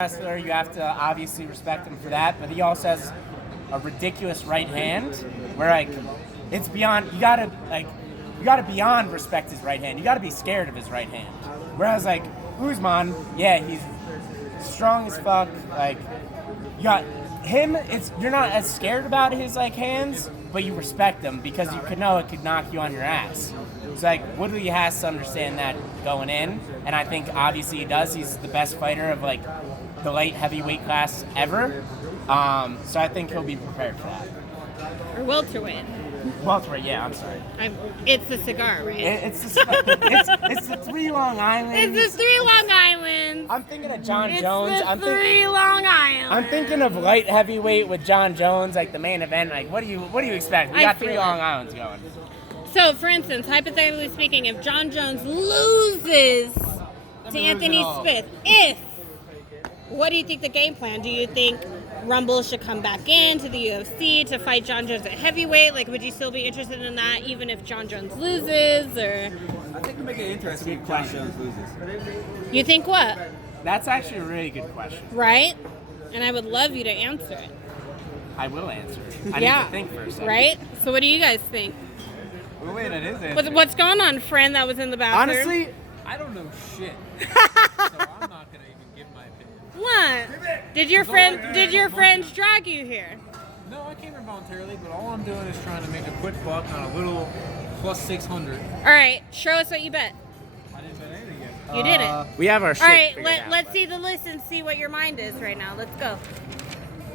wrestler, you have to obviously respect him for that, but he also has a ridiculous right hand where like it's beyond you gotta beyond respect his right hand. You gotta be scared of his right hand. Whereas like Usman, yeah, he's strong as fuck. Like you got him, you're not as scared about his like hands, but you respect him because you could know it could knock you on your ass. It's like Woodley has to understand that going in, and I think obviously he does. He's the best fighter of like the light heavyweight class ever. So I think he'll be prepared for that. Or welterweight. Welterweight, yeah, I'm sorry. It's the cigar, right? It's the three Long Islands. It's the three Long Islands. I'm thinking of John Jones. It's the three Long Islands. I'm thinking of light heavyweight with John Jones, like the main event. Like, what do you expect? We got three Long Islands going. So, for instance, hypothetically speaking, if John Jones loses to Anthony Smith, what do you think the game plan? Do you think Rumble should come back into the UFC to fight John Jones at heavyweight? Like, would you still be interested in that even if John Jones loses? Or I think we make it interesting if John Jones loses. You think what? That's actually a really good question. Right? And I would love you to answer it. I will answer it. I need to think for a second. Right? So what do you guys think? Well, wait, it is it. What's going on, friend that was in the bathroom? Honestly, I don't know shit. So I'm not gonna even give my opinion. What? Did your friends drag you here? No, I came here voluntarily, but all I'm doing is trying to make a quick buck on a little plus 600. All right, show us what you bet. I didn't bet anything yet. You didn't. we have our shit All right, figured out, let's but- see the list and see what your mind is right now. Let's go.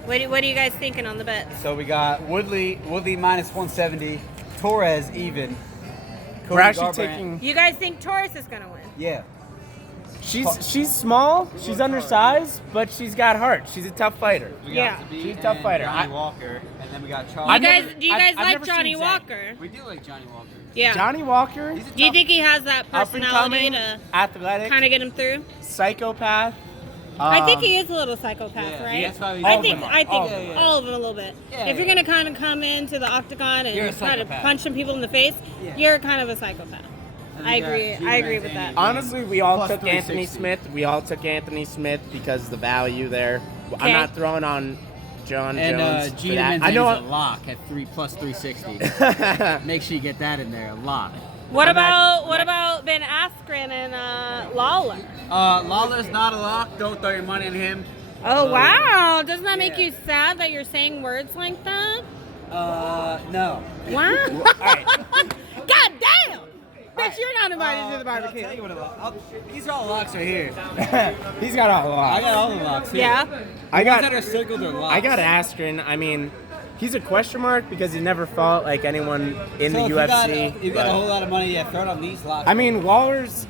What are you guys thinking on the bet? So we got Woodley minus 170, Torres even. We're actually taking. You guys think Taurus is gonna win? Yeah. She's small, she's undersized, but she's got heart. She's a tough fighter. We Yeah. got Zabit She's a tough and fighter. Johnny Walker, and then we got Do Charlie. you guys I've like never Johnny seen Zach. Walker? We do like Johnny Walker. Yeah. Johnny Walker, He's a Do you tough- think he has that up and personality coming, to athletic, kind of get him through? psychopath. I think he is a little psychopath, yeah, right? that's why we- I All of think them are. I think All of them are. all of them a little bit. Yeah, If you're yeah. gonna kind of come into the octagon You're a and try to psychopath. punch some people in the face, Yeah. you're kind of a psychopath. And I we got agree. G-Man I agree with that. Andy. Honestly, we all Plus took Anthony 360. Smith. We all took Anthony Smith because of the value there. Okay. I'm not throwing on John And Jones for Gina that. Manzani's I know. a lock at 3 plus 360. Make sure you get that in there, a lock. What I'm about not- Ben Askren and Lawler? Lawler's not a lock. Don't throw your money on him. Oh wow! Doesn't that make yeah. you sad that you're saying words like that? No. Wow! All right. God damn! Bitch, you're not invited to the I'll barbecue. tell you what a lock. These are all locks right here. He's got a lot. I got all the locks here. Yeah. I The ones that got. are circled are locks. I got Askren. I mean, he's a question mark because he never fought like anyone in So the if UFC. You got a but- whole lot of money, yeah, throw it on these locks. I mean, Lawler's.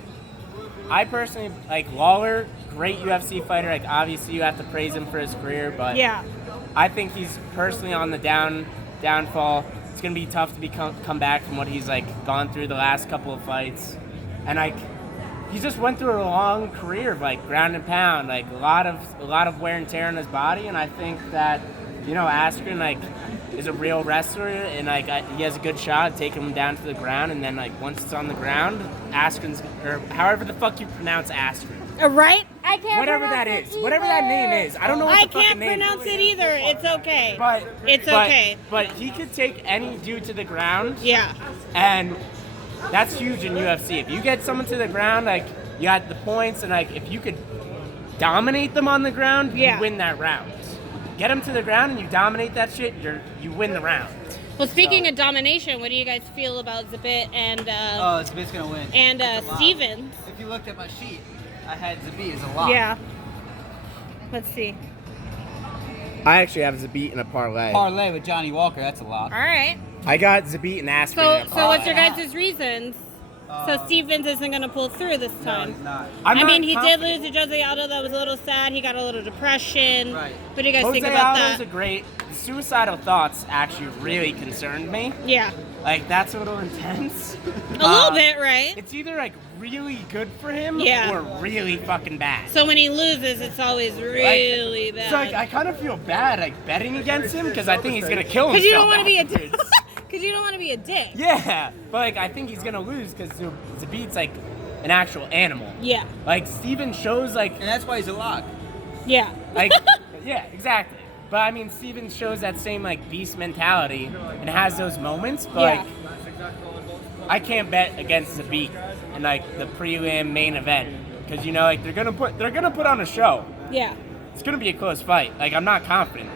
I personally like Lawler. Great UFC fighter. Like obviously, you have to praise him for his career, but Yeah. I think he's personally on the downfall. It's gonna be tough to come back from what he's like gone through the last couple of fights, and like he just went through a long career of like ground and pound, like a lot of wear and tear on his body, and I think that Askren like is a real wrestler, and like he has a good shot at taking him down to the ground, and then like once it's on the ground, Askren's or however the fuck you pronounce Askren. Right? I can't. Whatever that pronounce is, it whatever either. that name is, I don't know what I the fucking can't name is. pronounce it either. It's okay. But It's okay. But he could take any dude to the ground, Yeah. and that's huge in UFC. If you get someone to the ground, like you got the points, and like if you could dominate them on the ground, Yeah. you win that round. Get them to the ground and you dominate that shit, you win the round. Well, speaking of domination, what do you guys feel about Zabit and Zabit's gonna win. and That's a lock. Stevens? If you looked at my sheet, I had Zabit as a lock. Yeah. Let's see. I actually have Zabit in a parlay. Parlay with Johnny Walker, that's a lock. All right. I got Zabit and Askren So, in a so parlay. what's your guys' reasons? So Stevens isn't going to pull through this No, time. he's not. I'm I not mean, he confident. did lose to Jose Aldo. That was a little sad. He got a little depression. Right. What do you guys Jose think about Aldo's a that? great. The suicidal thoughts actually really concerned me. Yeah. Like that's a little intense. A little bit, right? It's either like really good for him Yeah. or really fucking bad. So when he loses, it's always really bad. So like, I kind of feel bad like betting against him because I think he's gonna kill himself. Because you don't want to be a dick. afterwards. Because you don't want to be a dick. Yeah, but like I think he's gonna lose because Zabit's like an actual animal. Yeah. Like Steven shows like And that's why he's a lock. Yeah. Like, yeah, exactly. But I mean, Steven shows that same like beast mentality and has those moments. But Yeah. like, I can't bet against Zabit in like the prelim main event because like they're gonna put on a show. Yeah. It's gonna be a close fight. Like I'm not confident.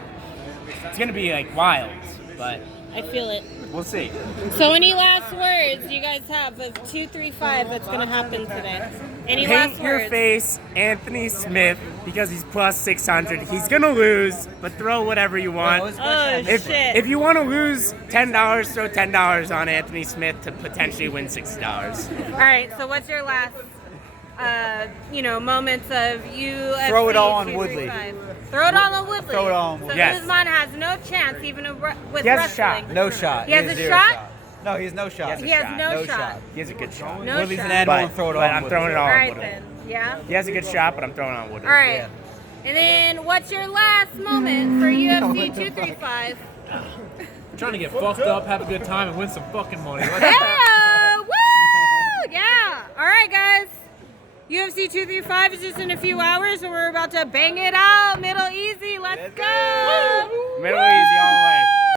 It's gonna be like wild, but I feel it. we'll see. So any last words you guys have of 235 that's going to happen today? Any Paint last your words? face, Anthony Smith, because he's plus 600. He's gonna lose, but throw whatever you want. Oh, If shit. you want to lose $10, throw $10 on Anthony Smith to potentially win $60. All right, so what's your last, moments of UFC Throw it all on 235? Throw it all on Woodley. Throw it all on Woodley. So Yes. Usman has no chance even with He has a wrestling. shot. No shot. He has a zero shot? No, he has no shot. He has no shot. He has a good shot. No Woodley's shot. an animal But, and throw it all but on I'm Woodley. throwing it all All on right, Woodley. then. Yeah? He has a good shot, but I'm throwing it on Woodley. All right. Yeah. And then what's your last moment for UFC 235? I'm trying to get fucked up, have a good time, and win some fucking money. Yeah! Woo! Yeah! All right, guys. UFC 235 is just in a few hours, and we're about to bang it out. Middle easy. Let's go! Middle easy all the way.